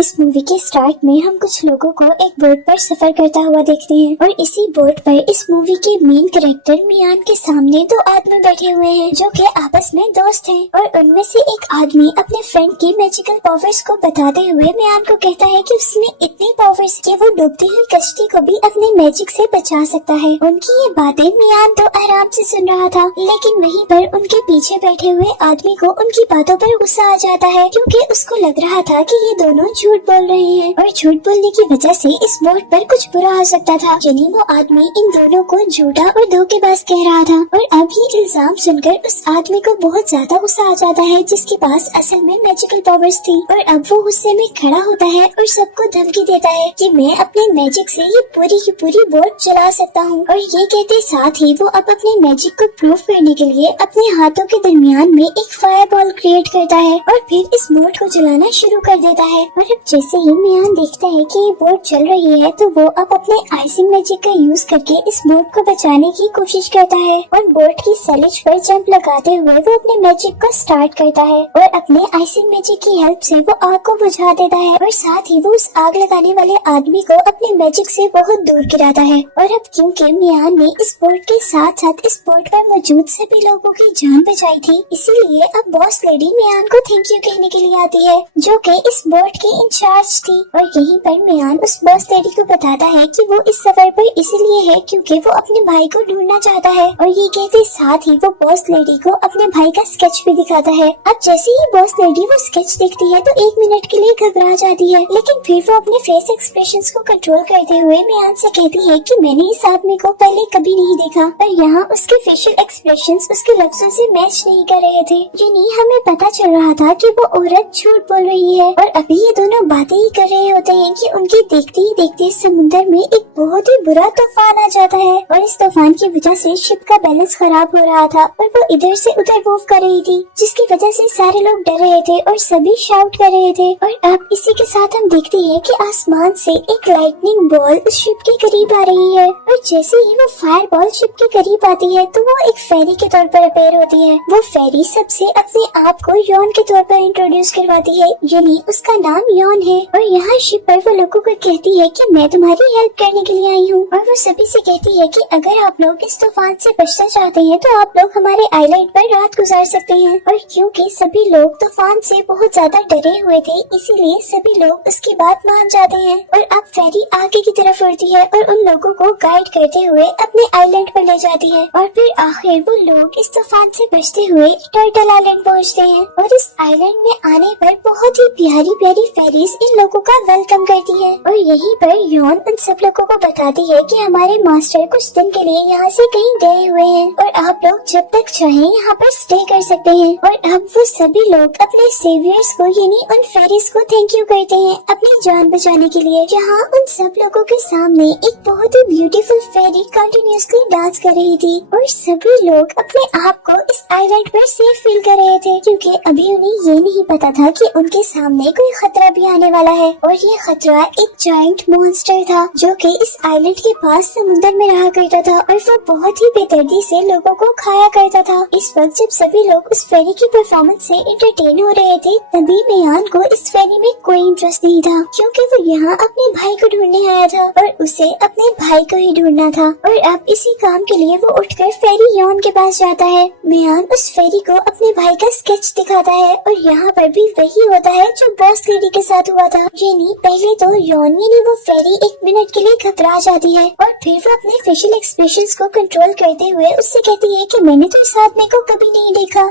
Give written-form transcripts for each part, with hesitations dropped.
इस मूवी के स्टार्ट में हम कुछ लोगों को एक बोट पर सफर करता हुआ देखते हैं और इसी बोट पर इस मूवी के मेन कैरेक्टर मियान के सामने दो आदमी बैठे हुए हैं जो कि आपस में दोस्त हैं और उनमें से एक आदमी अपने फ्रेंड की मैजिकल पावर्स को बताते हुए मियान को कहता है कि उसमें इतनी पावर्स कि वो डूबती हुई कश्ती को भी अपने मैजिक से बचा सकता है। उनकी ये बातें मियान तो आराम से सुन रहा था, लेकिन वहीं पर उनके पीछे बैठे हुए आदमी को उनकी बातों पर गुस्सा आ जाता है क्योंकि उसको लग रहा था कि ये दोनों झूठ बोल रहे हैं और झूठ बोलने की वजह से इस बोट पर कुछ बुरा हो सकता था। यानी वो आदमी इन दोनों को झूठा और धोखेबाज कह रहा था और अब ये इल्जाम सुनकर उस आदमी को बहुत ज्यादा गुस्सा आ जाता है जिसके पास असल में मैजिकल पावर्स थी और अब वो गुस्से में खड़ा होता है और सबको धमकी देता है कि मैं अपने मैजिक से ये पूरी की पूरी बोट चला सकता हूँ। और ये कहते साथ ही वो अब अपने मैजिक को प्रूव करने के लिए अपने हाथों के दरमियान में एक फायर बॉल क्रिएट करता है और फिर इस बोट को चलाना शुरू कर देता है। और अब जैसे ही मियान देखता है कि ये बोट चल रही है तो वो अब अपने आइसिंग मैजिक का यूज करके इस बोट को बचाने की कोशिश करता है और बोट की सैलिज पर जंप लगाते हुए वो अपने मैजिक को स्टार्ट करता है और अपने आइसिंग मैजिक की हेल्प से वो आग को बुझा देता है और साथ ही वो उस आग लगाने वाले आदमी को अपने मैजिक से बहुत दूर गिराता है। और अब क्योंकि मियान ने इस बोट के साथ साथ इस बोट पर मौजूद सभी लोगों की जान बचाई थी, इसीलिए अब बॉस लेडी मियान को थैंक यू कहने के लिए आती है जो कि इस बोट की इंचार्ज थी। और यहीं पर मियान उस बॉस लेडी को बताता है कि वो इस सफर पर इसलिए है क्योंकि वो अपने भाई को ढूंढना चाहता है और ये कहते साथ ही वो बॉस लेडी को अपने भाई का स्केच भी दिखाता है। अब जैसे ही बॉस लेडी वो स्केच देखती है तो 1 मिनट के लिए घबरा जाती है, लेकिन फिर वो अपने फेस एक्सप्रेशंस को कंट्रोल करते हुए मियान से कहती है कि मैंने इस आदमी को पहले कभी नहीं देखा और यहाँ उसके फेशियल एक्सप्रेशंस उसके लफ्जों से मैच नहीं कर रहे थे। यानी हमें पता चल रहा था कि वो औरत झूठ बोल रही है। और अभी ये दोनों बातें ही कर रहे होते हैं कि उनके देखते ही देखते समुद्र में एक बहुत ही बुरा तूफान आ जाता है और इस तूफान की वजह से शिप का बैलेंस खराब हो रहा था और वो इधर से उधर मूव कर रही थी, जिसकी वजह से सारे लोग डर रहे थे और सभी शाउट कर रहे थे। और अब इसी के साथ हम देखते हैं कि आसमान से एक लाइटनिंग बॉल उस शिप के करीब आ रही है और जैसे ही वो फायर बॉल शिप के करीब आती है तो वो एक फेरी के तौर पर अपेयर होती है। वो फेरी सबसे अपने आप को यॉन के तौर पर इंट्रोड्यूस करवाती है, यानी उसका नाम यॉन है। और यहाँ शिप पर वो लोगों को कहती है कि मैं तुम्हारी हेल्प करने के लिए आई हूँ और वो सभी से कहती है कि अगर आप लोग इस तूफान से बचना चाहते हैं तो आप लोग हमारे आइलैंड पर रात गुजार सकते हैं। और क्योंकि सभी लोग तूफान से बहुत ज्यादा डरे हुए थे इसीलिए सभी लोग उसकी बात मान जाते हैं और अब फेरी आगे की तरफ उड़ती है और उन लोगों को गाइड करते हुए अपने आइलैंड पर ले जाती है। और फिर आखिर वो लोग इस तूफान से बचते हुए टर्टल आइलैंड पहुँचते हैं और इस आइलैंड में आने पर बहुत ही प्यारी प्यारी फेरीज इन लोगों का वेलकम करती है। और यहीं पर यॉन उन सब लोगों को बताती है कि हमारे मास्टर कुछ दिन के लिए यहाँ से कहीं गए हुए हैं और आप लोग जब तक चाहें यहाँ पर स्टे कर सकते हैं। और अब वो सभी लोग अपने सेवियर्स को यानी उन फेरीज को थैंक यू करते हैं अपनी जान बचाने के लिए। यहाँ उन सब लोगों के सामने एक बहुत ही ब्यूटीफुल फेरी कंटिन्यूअसली डांस कर रही थी और सभी लोग अपने आप को इस आइलैंड पर सेफ फील कर रहे थे क्योंकि अभी उन्हें ये नहीं पता था कि उनके सामने कोई खतरा भी आने वाला है। और ये खतरा एक जायंट मॉन्स्टर था जो कि इस आइलैंड के पास समुद्र में रहा करता था और वो बहुत ही बेदर्दी से लोगों को खाया करता था। इस वक्त जब सभी लोग उस फेरी की परफॉर्मेंस से एंटरटेन हो रहे थे तभी मियान को इस फेरी में कोई इंटरेस्ट नहीं था क्योंकि वो यहाँ अपने भाई को ढूंढने आया था और उसे अपने भाई को ही ढूंढना था। और अब इसी काम के लिए वो उठकर फेरी यॉन के पास जाता है। मियान उस फेरी को अपने भाई का स्केच दिखाता है और यहाँ पर भी वही होता है जो बॉस लेडी के साथ हुआ था। यानी पहले तो यॉन यानी वो फेरी 1 मिनट के लिए घबरा जाती है और फिर वो अपने फेशियल एक्सप्रेशंस को कंट्रोल करते हुए उससे कहती है कि मैंने तो इस आदमी को कभी नहीं देखा।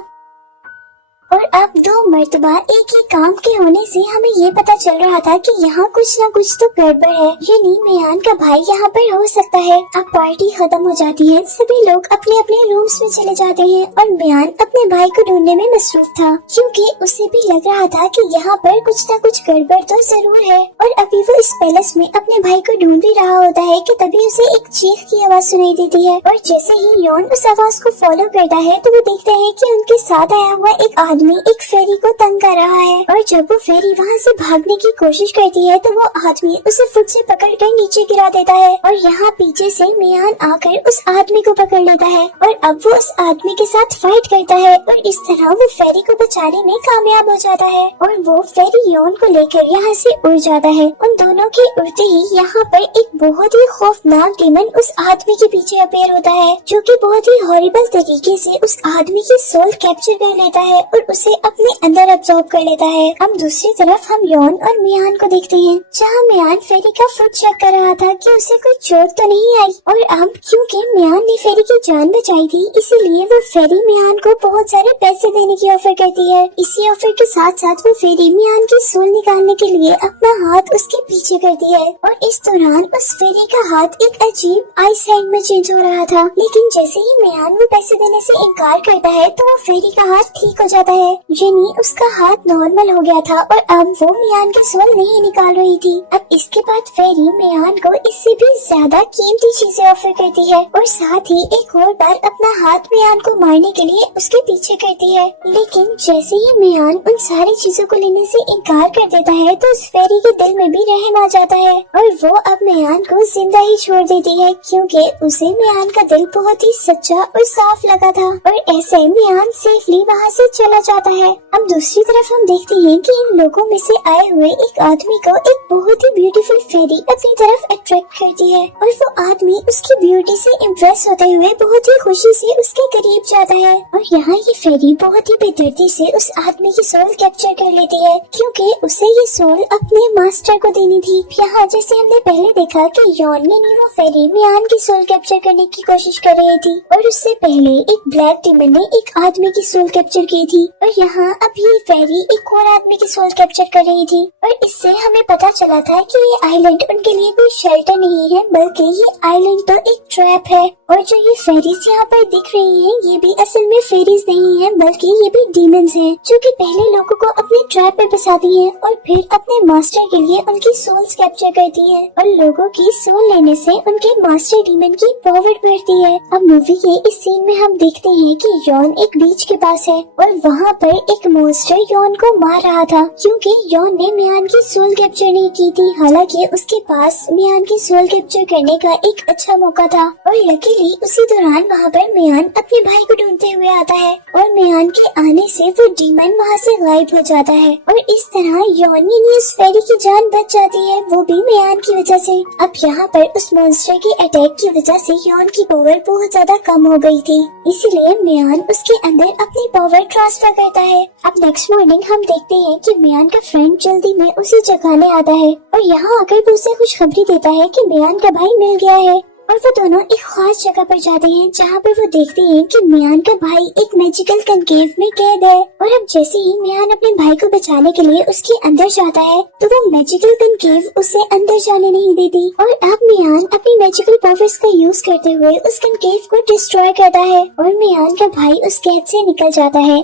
और अब 2 मर्तबा एक ही काम के होने से हमें ये पता चल रहा था कि यहाँ कुछ न कुछ तो गड़बड़ है, यानी मियान का भाई यहाँ पर हो सकता है। अब पार्टी खत्म हो जाती है, सभी लोग अपने अपने रूम्स में चले जाते हैं और मियान अपने भाई को ढूंढने में मसरूफ था क्योंकि उसे भी लग रहा था कि यहाँ पर कुछ न कुछ गड़बड़ तो जरूर है। और अभी वो इस पैलेस में अपने भाई को ढूंढ भी रहा होता है कि तभी उसे एक चीख की आवाज सुनाई देती है और जैसे ही यॉन उस आवाज को फॉलो करता है तो वो देखता है कि उनके साथ आया हुआ एक आदमी आदमी एक फेरी को तंग कर रहा है और जब वो फेरी वहाँ से भागने की कोशिश करती है तो वो आदमी उसे फुट से पकड़कर नीचे गिरा देता है और यहाँ पीछे से मियान आकर उस आदमी को पकड़ लेता है और अब वो उस आदमी के साथ फाइट करता है और इस तरह वो फेरी को बचाने में कामयाब हो जाता है और वो फेरी यॉन को लेकर यहाँ से उड़ जाता है। उन दोनों के उड़ते ही यहाँ पर एक बहुत ही खौफनाक डीमन उस आदमी के पीछे अपेयर होता है जो कि बहुत ही हॉरिबल तरीके से उस आदमी की सोल कैप्चर कर लेता है और उसे अपने अंदर अब्सॉर्ब कर लेता है। अब दूसरी तरफ हम यॉन और मियान को देखते हैं जहाँ मियान फेरी का फुट चेक कर रहा था कि उसे कोई चोट तो नहीं आई और अब क्योंकि मियान ने फेरी की जान बचाई थी इसीलिए वो फेरी मियान को बहुत सारे पैसे देने की ऑफर करती है। इसी ऑफर के साथ साथ वो फेरी मियान की सोल निकालने के लिए अपना हाथ उसके पीछे करती है और इस दौरान उस फेरी का हाथ एक अजीब आइस हैंग में चेंज हो रहा था। लेकिन जैसे ही मियान वो पैसे देने से इनकार करता है तो वो फेरी का हाथ ठीक हो जाता है यानी उसका हाथ नॉर्मल हो गया था और अब वो मियान की सोल नहीं निकाल रही थी। अब इसके बाद फेरी मियान को इससे भी ज्यादा कीमती चीजें ऑफर करती है और साथ ही एक और बार अपना हाथ मियान को मारने के लिए उसके पीछे करती है। लेकिन जैसे ही मियान उन सारी चीजों को लेने से इनकार कर देता है तो उस फेरी के दिल में भी रहम आ जाता है और वो अब मियान को जिंदा ही छोड़ देती है क्योंकि उसे मियान का दिल बहुत ही सच्चा और साफ लगा था और ऐसे मियान सेफली वहाँ से चला जाता है। अब दूसरी तरफ हम देखते हैं कि इन लोगों में से आए हुए एक आदमी को एक बहुत ही ब्यूटीफुल फेरी अपनी तरफ अट्रैक्ट करती है और वो आदमी उसकी ब्यूटी से इम्प्रेस होते हुए बहुत ही खुशी से उसके करीब जाता है और यहाँ ये फेरी बहुत ही बेदर्दी से उस आदमी की सोल कैप्चर कर लेती है क्योंकि उसे ये सोल अपने मास्टर को देनी थी। यहाँ जैसे हमने पहले देखा कि यॉन ने वो फेरी मियान की सोल कैप्चर करने की कोशिश कर रही थी और उससे पहले एक ब्लैक डीमन ने एक आदमी की सोल कैप्चर की थी और यहाँ अब ये फेरी एक और आदमी की सोल कैप्चर कर रही थी और इससे हमें पता चला था कि ये आइलैंड उनके लिए कोई शेल्टर नहीं है बल्कि ये आइलैंड तो एक ट्रैप है और जो ये फेरीज यहाँ पर दिख रही हैं ये भी असल में फेरीज नहीं है बल्कि ये भी डीमंस हैं जो कि पहले लोगों को अपने ट्रैप में फंसाती हैं और फिर अपने मास्टर के लिए उनकी सोल्स कैप्चर करती है और लोगों की सोल लेने से उनके मास्टर डीमन की पावर बढ़ती है। अब मूवी के इस सीन में हम देखते हैं कि यॉन एक बीच के पास है और वहाँ पर एक मॉन्स्टर यॉन को मार रहा था क्योंकि यॉन ने मियान की सोल कैप्चर नहीं की थी। हालांकि उसके पास मियान की सोल कैप्चर करने का एक अच्छा मौका था और लकीली उसी दौरान वहाँ पर मियान अपने भाई को ढूंढते हुए आता है और मियान के आने से वो डीमन वहाँ से गायब हो जाता है और इस तरह यॉन ने उस फेरी की जान बच जाती है वो भी मियान की वजह से। अब यहाँ पर उस मॉन्स्टर की अटैक की वजह से यॉन की पावर बहुत ज्यादा कम हो गई थी इसीलिए मियान उसके अंदर अपनी पावर ट्रांसफर करता है। अब नेक्स्ट मॉर्निंग हम देखते हैं कि मियान का फ्रेंड जल्दी में उसे जगाने आता है और यहाँ आकर वो उसे खुशखबरी देता है कि मियान का भाई मिल गया है और वो दोनों एक खास जगह पर जाते हैं जहाँ पर वो देखते हैं कि मियान का भाई एक मैजिकल कनकेव में कैद है और अब जैसे ही मियान अपने भाई को बचाने के लिए उसके अंदर जाता है तो वो मैजिकल कनकेव उसे अंदर जाने नहीं देती और अब मियान अपनी मैजिकल पावर्स का यूज करते हुए उस कनकेव को डिस्ट्रॉय करता है और मियान का भाई उस कैद से निकल जाता है।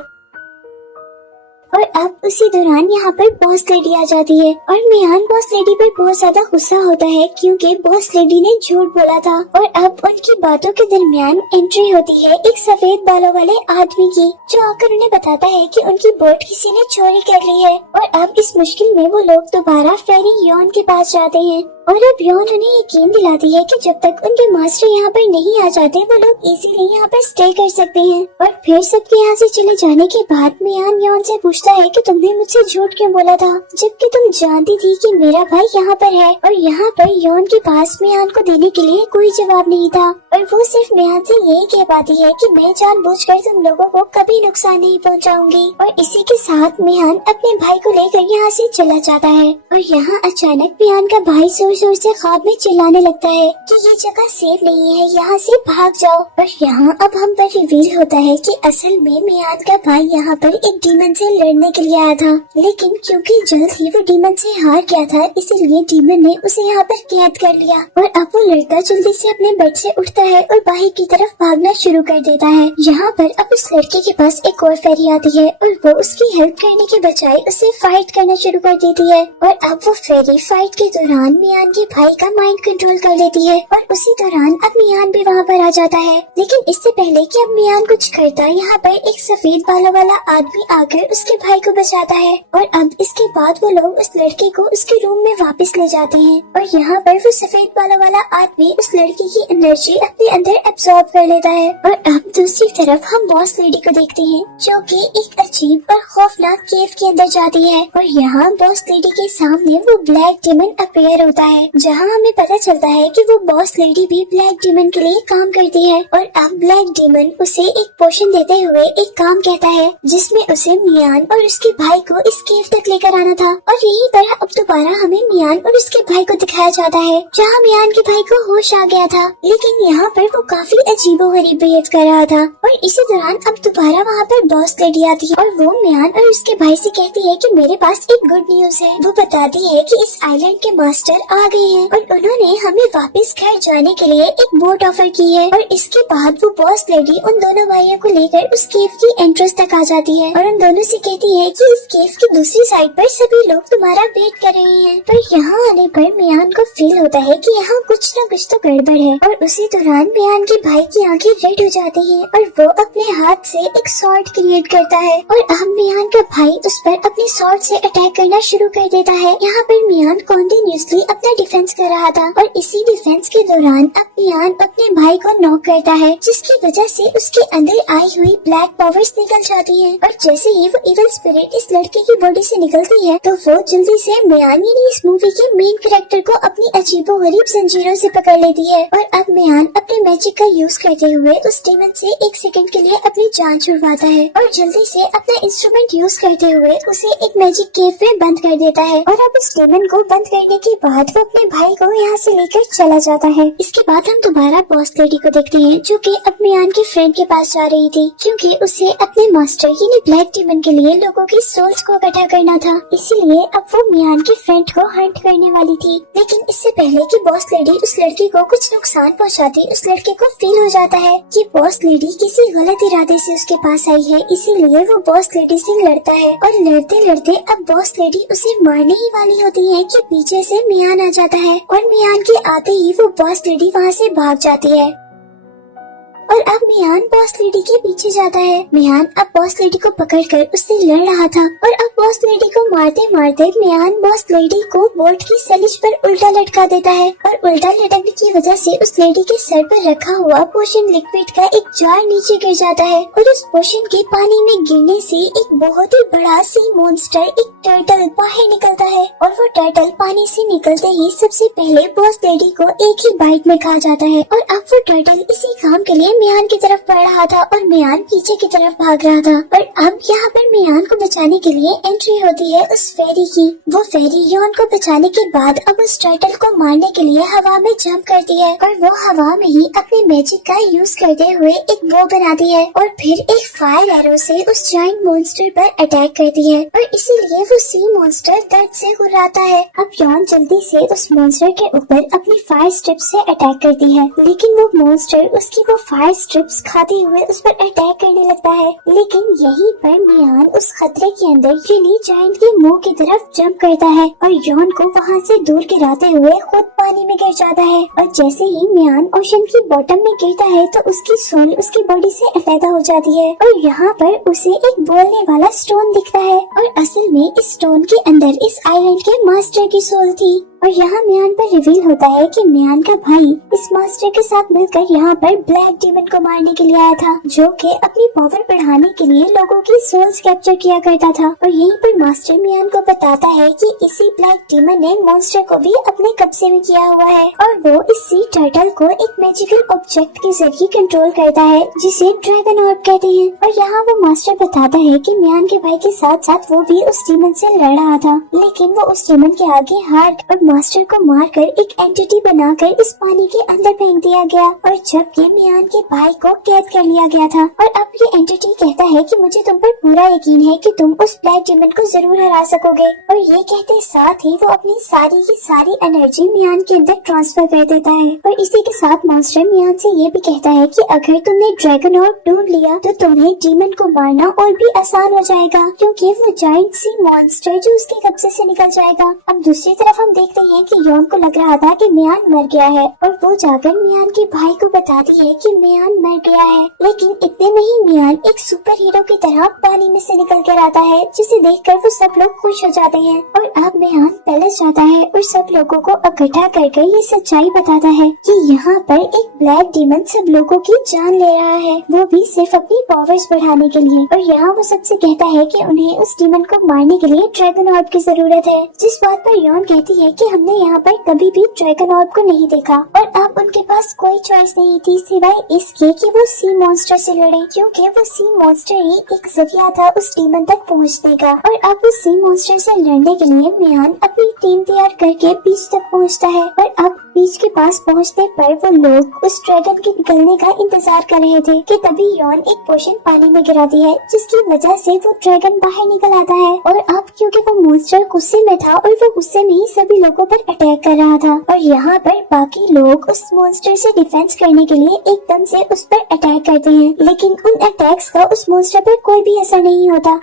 और अब उसी दौरान यहाँ पर बॉस लेडी आ जाती है और मियान बॉस लेडी पर बहुत ज्यादा गुस्सा होता है क्योंकि बॉस लेडी ने झूठ बोला था और अब उनकी बातों के दरमियान एंट्री होती है एक सफेद बालों वाले आदमी की जो आकर उन्हें बताता है कि उनकी बोट किसी ने चोरी कर ली है और अब इस मुश्किल में वो लोग दोबारा फेरी यॉन के पास जाते हैं और अब यॉन उन्हें यकीन दिलाती है कि जब तक उनके मास्टर यहाँ पर नहीं आ जाते वो लोग इजीली यहाँ पर स्टे कर सकते हैं। और फिर सबके यहाँ से चले जाने के बाद मियान यॉन से पूछता है कि तुमने मुझसे झूठ क्यों बोला था जबकि तुम जानती थी कि मेरा भाई यहाँ पर है। और यहाँ पर यॉन के पास मियान को देने के लिए कोई जवाब नहीं था और वो सिर्फ मियान से यही कह पाती है कि मैं जानबूझकर तुम लोगों को कभी नुकसान नहीं पहुँचाऊंगी। और इसी के साथ मियान अपने भाई को लेकर यहाँ से चला जाता है और यहाँ अचानक मियान का भाई जोर से ख्वाब में चिल्लाने लगता है कि ये जगह सेफ नहीं है, यहाँ से भाग जाओ। और यहाँ अब हम पर रिवील होता है कि असल में मियान का भाई यहाँ पर एक डीमन से लड़ने के लिए आया था लेकिन क्योंकि जल्द ही वो डीमन से हार गया था इसीलिए डीमन ने उसे यहाँ पर कैद कर लिया और अब वो लड़का जल्दी से अपने बेड से उठता है और बाहर की तरफ भागना शुरू कर देता है। यहाँ पर अब उस लड़के के पास एक और फेरी आती है और वो उसकी हेल्प करने के बजाय उसे फाइट करना शुरू कर देती है। और अब वो फेरी फाइट के दौरान मियान के भाई का माइंड कंट्रोल कर लेती है और उसी दौरान अब मियान भी वहाँ पर आ जाता है। लेकिन इससे पहले कि अब मियान कुछ करता, यहाँ पर एक सफेद बालों वाला आदमी आकर उसके भाई को बचाता है और अब इसके बाद वो लोग उस लड़के को उसके रूम में वापस ले जाते हैं और यहाँ पर वो सफेद बालों वाला आदमी उस लड़की की एनर्जी अपने अंदर एब्सॉर्ब कर लेता है। और अब दूसरी तरफ हम बॉस लेडी को देखते हैं जो कि एक अजीब और खौफनाक केव के अंदर जाती है और यहाँ बॉस लेडी के सामने वो ब्लैक डेमन अपीयर होता है, जहाँ हमें पता चलता है कि वो बॉस लेडी भी ब्लैक डेमन के लिए काम करती है। और अब ब्लैक डेमन उसे एक पोशन देते हुए एक काम कहता है जिसमें उसे मियान और उसके भाई को इस केव तक लेकर आना था। और यही पर अब दोबारा हमें मियान और उसके भाई को दिखाया जाता है, जहाँ मियान के भाई को होश आ गया था, लेकिन यहाँ पर वो काफी अजीबोगरीब बिहेव कर रहा था। और इसी दौरान अब दोबारा वहाँ पर बॉस लेडी आती है और वो मियान और उसके भाई से कहती है कि मेरे पास एक गुड न्यूज है। वो बताती है कि इस आइलैंड के मास्टर आ गए हैं और उन्होंने हमें वापस घर जाने के लिए एक बोट ऑफर की है। और इसके बाद वो बॉस लेडी उन दोनों भाइयों को लेकर उस केव की एंट्रेंस तक आ जाती है और उन दोनों से कहती है कि इस केव की दूसरी साइड पर सभी लोग तुम्हारा वेट कर रहे हैं। पर यहाँ आने पर मियान को फील होता है कि यहाँ कुछ न कुछ तो गड़बड़ है और उसी दौरान मियान के भाई की आंखें रेड हो जाती हैं और वो अपने हाथ से एक स्वॉर्ड क्रिएट करता है और अब मियान का भाई उस पर अपने स्वॉर्ड से अटैक करना शुरू कर देता है। यहाँ पर मियान कॉन्टिन्यूसली अपना डिफेंस कर रहा था और इसी डिफेंस के दौरान अब मियान अपने भाई को नॉक करता है, जिसकी वजह से उसके अंदर आई हुई ब्लैक पावर्स निकल जाती हैं। और जैसे ही वो इविल स्पिरिट इस लड़के की बॉडी से निकलती है तो वो जल्दी से मियान यानी इस मूवी के मेन कैरेक्टर को अपनी अजीबोगरीब जंजीरों से पकड़ लेती है। और अब मियान अपने मैजिक का यूज करते हुए उस डेमन से एक सेकंड के लिए अपनी जान छुड़वाता है और जल्दी से अपना इंस्ट्रूमेंट यूज करते हुए उसे एक मैजिक केव में बंद कर देता है। और अब उस डेमन को बंद करने के बाद वो अपने भाई को यहाँ से लेकर चला जाता है। इसके बाद हम दोबारा बॉस लेडी को देखते हैं जो कि अब मियान के फ्रेंड के पास जा रही थी, क्योंकि उसे अपने मास्टर यानी ब्लैक डेमन के लिए लोगों की सोल्स को इकट्ठा करना था। इसीलिए अब वो मियान के फ्रेंड को हंट करने वाली थी। लेकिन इससे पहले कि बॉस लेडी उस लड़की को कुछ नुकसान पहुंचाती, उस लड़के को फील हो जाता है कि बॉस लेडी किसी गलत इरादे से उसके पास आई है, इसीलिए वो बॉस लेडी से लड़ता है और लड़ते लड़ते अब बॉस लेडी उसे मारने ही वाली होती है कि पीछे से मियान आ जाता है और मियान के आते ही वो बॉस लेडी वहाँ से भाग जाती है। और अब मियान बॉस लेडी के पीछे जाता है। मियान अब बॉस लेडी को पकड़कर उससे लड़ रहा था और अब बॉस लेडी को मारते मारते मियान बॉस लेडी को बोट की सलिश पर उल्टा लटका देता है और उल्टा लटकने की वजह से उस लेडी के सर पर रखा हुआ पोशन लिक्विड का एक जार नीचे गिर जाता है और उस पोशन के पानी में गिरने से एक बहुत ही बड़ा सी मॉन्स्टर, एक टर्टल बाहर निकलता है और वो टर्टल पानी से निकलते ही सबसे पहले बॉस लेडी को एक ही बाइट में खा जाता है। और अब वो टर्टल इसी काम के लिए मियान की तरफ बढ़ रहा था और मियान पीछे की तरफ भाग रहा था। और अब यहाँ पर मियान को बचाने के लिए एंट्री होती है उस फेरी की। वो फेरी यॉन को बचाने के बाद अब उस टर्टल को मारने के लिए हवा में जंप करती है और वो हवा में ही अपने मैजिक का यूज करते हुए एक बो बनाती है और फिर एक फायर एरो से उस जायंट मॉन्स्टर पर अटैक करती है और इसीलिए वो सी मॉन्स्टर दर्द से गुर्राता है। अब यॉन जल्दी से उस मॉन्स्टर के ऊपर अपनी फायर स्ट्रिप से अटैक करती है, लेकिन वो मॉन्स्टर उसकी वो फायर स्ट्रिप्स खाते हुए उस पर अटैक करने लगता है। लेकिन यहीं पर मियान उस खतरे के अंदर यानी जायंट के मुंह की तरफ जंप करता है और यॉन को वहां से दूर गिराते हुए खुद पानी में गिर जाता है। और जैसे ही मियान ओशन की बॉटम में गिरता है तो उसकी सोल उसकी बॉडी से अलग हो जाती है और यहाँ पर उसे एक बोलने वाला स्टोन दिखता है और असल में इस स्टोन के अंदर इस आइलैंड के मास्टर की सोल थी। और यहाँ मियान पर रिवील होता है कि मियान का भाई इस मास्टर के साथ मिलकर यहाँ पर ब्लैक डेमन को मारने के लिए आया था, जो कि अपनी पावर बढ़ाने के लिए लोगों की सोल्स कैप्चर किया करता था। और यहीं पर मास्टर मियान को बताता है कि इसी ब्लैक डेमन ने मॉन्स्टर को भी अपने कब्जे में किया हुआ है और वो इस सी टर्टल को एक मैजिकल ऑब्जेक्ट के जरिए कंट्रोल करता है जिसे ड्रैगन ऑर्ब कहते हैं। और यहाँ वो मास्टर बताता है कि मियान के भाई के साथ साथ वो भी उस डेमन से लड़ रहा था, लेकिन वो उस डेमन के आगे हार और मास्टर को मारकर एक एंटिटी बनाकर इस पानी के अंदर फेंक दिया गया और जबकि मियान के भाई को कैद कर लिया गया था। और अब ये एंटिटी कहता है कि मुझे तुम पर पूरा यकीन है कि तुम उस ब्लैक डीमन को जरूर हरा सकोगे। और ये कहते साथ ही वो अपनी सारी की सारी एनर्जी मियान के अंदर ट्रांसफर कर देता है। और इसी के साथ मॉन्स्टर मियान से ये भी कहता है कि अगर तुमने ड्रैगन ऑर्ब ढूंढ लिया तो तुम्हें डीमन को मारना और भी आसान हो जाएगा, क्योंकि वो जायंट सी मॉन्स्टर जो उसके कब्जे से निकल जाएगा। अब दूसरी तरफ हम देखते हैं कि यॉन को लग रहा था कि मियान मर गया है और वो जाकर मियान के भाई को बताती है कि मियान मर गया है। लेकिन इतने में ही मियान एक सुपर हीरो की तरह पानी में से निकल कर आता है, जिसे देखकर वो सब लोग खुश हो जाते हैं। और अब मियान पैलेस जाता है और सब लोगों को इकट्ठा करके ये सच्चाई बताता है कि यहाँ पर एक ब्लैक डीमन सब लोगों की जान ले रहा है, वो भी सिर्फ अपनी पावर्स बढ़ाने के लिए। और यहाँ वो सबसे कहता है कि उन्हें उस डीमन को मारने के लिए ड्रैगन ऑर्ब की जरूरत है, जिस बात पर यॉन कहती है कि हमने यहाँ पर कभी भी ड्रैगन ऑर्ब को नहीं देखा। और अब उनके पास कोई चॉइस नहीं थी सिवाय इसके कि वो सी मॉन्स्टर से लड़े, क्योंकि वो सी मॉन्स्टर ही एक जरिया था उस डीमन तक पहुँचने का। और अब उस सी मॉन्स्टर से लड़ने के लिए मियान अपनी टीम तैयार करके बीच तक पहुँचता है। और अब बीच के पास पहुँचने पर वो लोग उस ड्रैगन के निकलने का इंतजार कर रहे थे कि तभी यॉन एक पोशन पानी में गिराती है, जिसकी वजह से वो ड्रैगन बाहर निकल आता है। और अब क्योंकि वो मॉन्स्टर गुस्से में था और वो गुस्से में ही सभी लोगों पर अटैक कर रहा था, और यहाँ पर बाकी लोग उस मॉन्स्टर से डिफेंस करने के लिए एकदम से उस पर अटैक करते हैं, लेकिन उन अटैक्स का उस मॉन्स्टर पर कोई भी असर नहीं होता।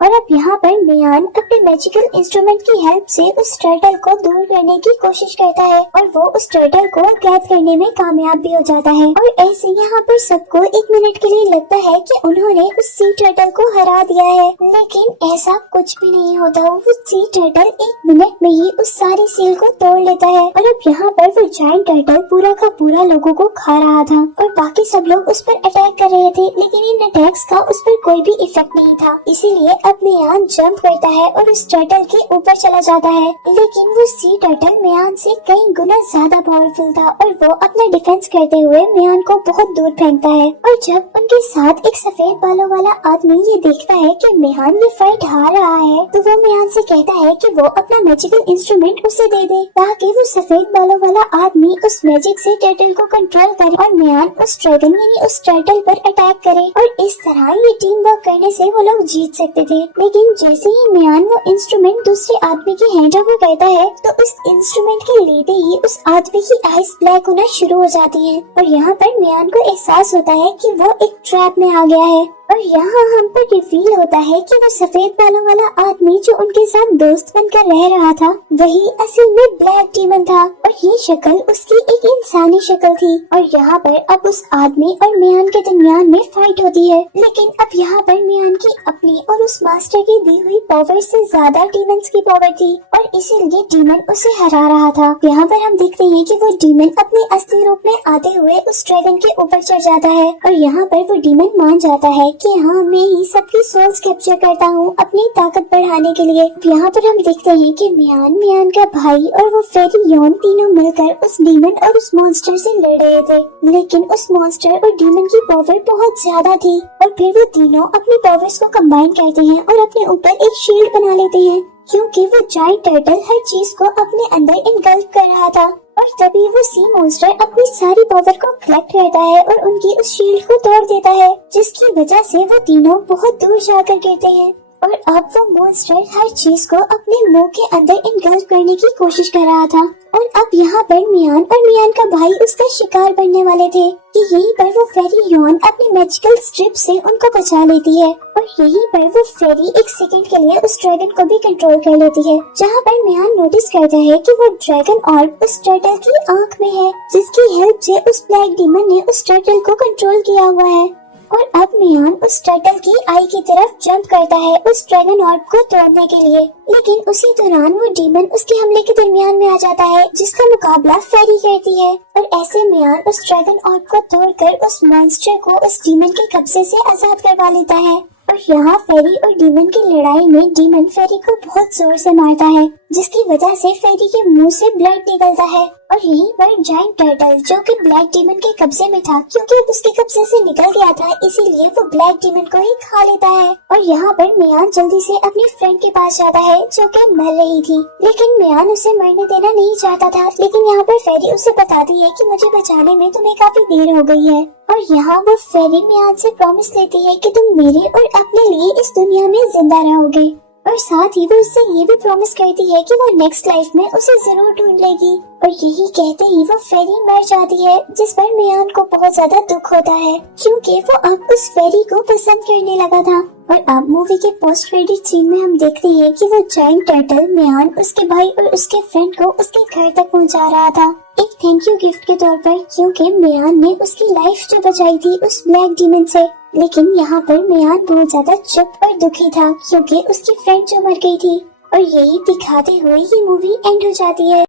और अब यहाँ पर मियान अपने मैजिकल इंस्ट्रूमेंट की हेल्प से उस टर्टल को दूर करने की कोशिश करता है और वो उस टर्टल को कैद करने में कामयाब भी हो जाता है। और ऐसे यहाँ पर सबको एक मिनट के लिए लगता है कि उन्होंने उस सी टर्टल को हरा दिया है, लेकिन ऐसा कुछ भी नहीं होता। वो सी टर्टल एक मिनट में ही उस सारी सील को तोड़ लेता है। और अब यहाँ पर वो जायंट टर्टल पूरा का पूरा लोगों को खा रहा था और बाकी सब लोग उस पर अटैक कर रहे थे, लेकिन इन अटैक्स का उस पर कोई भी इफेक्ट नहीं था। इसीलिए अब मियान जंप करता है और उस टर्टल के ऊपर चला जाता है, लेकिन वो सी टर्टल मियान से कई गुना ज्यादा पावरफुल था और वो अपना डिफेंस करते हुए मियान को बहुत दूर फेंकता है। और जब उनके साथ एक सफेद बालों वाला आदमी ये देखता है कि मियान ये फाइट हार रहा है, तो वो मियान से कहता है कि वो अपना मैजिकल इंस्ट्रूमेंट उसे दे दे, ताकि वो सफेद बालों वाला आदमी उस मैजिक से टर्टल को कंट्रोल करे और मियान उस ड्रैगन यानी उस टर्टल पर अटैक करे। और इस तरह ये टीम वर्क करने से वो लोग जीत सकते थे। लेकिन जैसे ही मियान वो इंस्ट्रूमेंट दूसरे आदमी के हैंड ओवर करता है, तो उस इंस्ट्रूमेंट के लेते ही उस आदमी की आईज ब्लैक होना शुरू हो जाती हैं। और यहाँ पर मियान को एहसास होता है कि वो एक ट्रैप में आ गया है। और यहाँ हम पर रिवील होता है कि वो सफेद बालों वाला आदमी जो उनके साथ दोस्त बनकर रह रहा था, वही असल में ब्लैक डीमन था और ये शक्ल उसकी एक इंसानी शक्ल थी। और यहाँ पर अब उस आदमी और मियान के दरमियान में फाइट होती है, लेकिन अब यहाँ पर मियान की अपनी और उस मास्टर की दी हुई पावर से ज्यादा डीमंस की पावर थी और इसीलिए डीमन उसे हरा रहा था। यहाँ पर हम देखते हैं कि वो डीमन अपने असली रूप में आते हुए उस ड्रैगन के ऊपर चढ़ जाता है और यहाँ पर वो डीमन मान जाता है कि हाँ, मैं ही सबकी सोल्स कैप्चर करता हूँ अपनी ताकत बढ़ाने के लिए। यहाँ पर हम देखते हैं कि मियान का भाई और वो फेरी यॉन तीनों मिलकर उस डीमन और उस मॉन्स्टर से लड़ रहे थे, लेकिन उस मॉन्स्टर और डीमन की पावर बहुत ज्यादा थी। और फिर वो तीनों अपनी पावर्स को कंबाइन करते हैं और अपने ऊपर एक शील्ड बना लेते हैं, क्योंकि वो जायंट टर्टल हर चीज को अपने अंदर इनगल्फ कर रहा था। और तभी वो सी मॉन्स्टर अपनी सारी पावर को कलेक्ट करता है और उनकी उस शील्ड को तोड़ देता है, जिसकी वजह से वो तीनों बहुत दूर जाकर गिरते हैं। और अब वो मॉन्स्टर हर चीज को अपने मुंह के अंदर इनगल्फ करने की कोशिश कर रहा था। और अब यहाँ पर मियान और मियान का भाई उसका शिकार बनने वाले थे कि यहीं पर वो फेरी यॉन अपनी मैजिकल स्ट्रिप से उनको बचा लेती है और यहीं पर वो फेरी एक सेकंड के लिए उस ड्रैगन को भी कंट्रोल कर लेती है, जहाँ पर मियान नोटिस करता है कि वो ड्रैगन ऑर्ब उस टर्टल की आंख में है, जिसकी हेल्प से उस ब्लैक डीमन ने उस टर्टल को कंट्रोल किया हुआ है। और अब मियान उस टर्टल की आई की तरफ जंप करता है उस ड्रैगन ऑर्ब को तोड़ने के लिए, लेकिन उसी दौरान वो डीमन उसके हमले के दरमियान में आ जाता है, जिसका मुकाबला फेरी करती है। और ऐसे मियान उस ड्रैगन ऑर्ब को तोड़कर उस मॉन्स्टर को उस डीमन के कब्जे से आजाद करवा लेता है। और यहाँ फेरी और डीमन की लड़ाई में डीमन फेरी को बहुत जोर से मारता है जिसकी वजह से फेरी के मुंह से ब्लड निकलता है। और यहीं पर जायंट टर्टल जो कि ब्लैक डीमन के कब्जे में था, क्योंकि अब उसके कब्जे से निकल गया था, इसीलिए वो ब्लैक डीमन को ही खा लेता है। और यहाँ पर मियान जल्दी से अपनी फ्रेंड के पास जाता है जो कि मर रही थी, लेकिन मियान उसे मरने देना नहीं चाहता था। लेकिन यहाँ पर फेरी उसे बताती है कि मुझे बचाने में तुम्हें काफी देर हो गई है। और यहाँ वो फेरी मियान से प्रॉमिस लेती है कि तुम मेरे और अपने लिए इस दुनिया में जिंदा रहोगे। और साथ ही वो उससे ये भी प्रॉमिस करती है कि वो नेक्स्ट लाइफ में उसे जरूर ढूंढ लेगी। और यही कहते ही वो फेरी मर जाती है, जिस पर मियान को बहुत ज्यादा दुख होता है, क्योंकि वो अब उस फेरी को पसंद करने लगा था। और अब मूवी के पोस्ट क्रेडिट सीन में हम देखते हैं कि वो जायंट टर्टल मियान, उसके भाई और उसके फ्रेंड को उसके घर तक पहुंचा रहा था, एक थैंक यू गिफ्ट के तौर पर, क्योंकि मियान ने उसकी लाइफ जो बचाई थी उस ब्लैक डीमन से। लेकिन यहाँ पर मियान बहुत ज्यादा चुप और दुखी था, क्योंकि उसकी फ्रेंड जो मर गई थी। और यही दिखाते हुए ये मूवी एंड हो जाती है।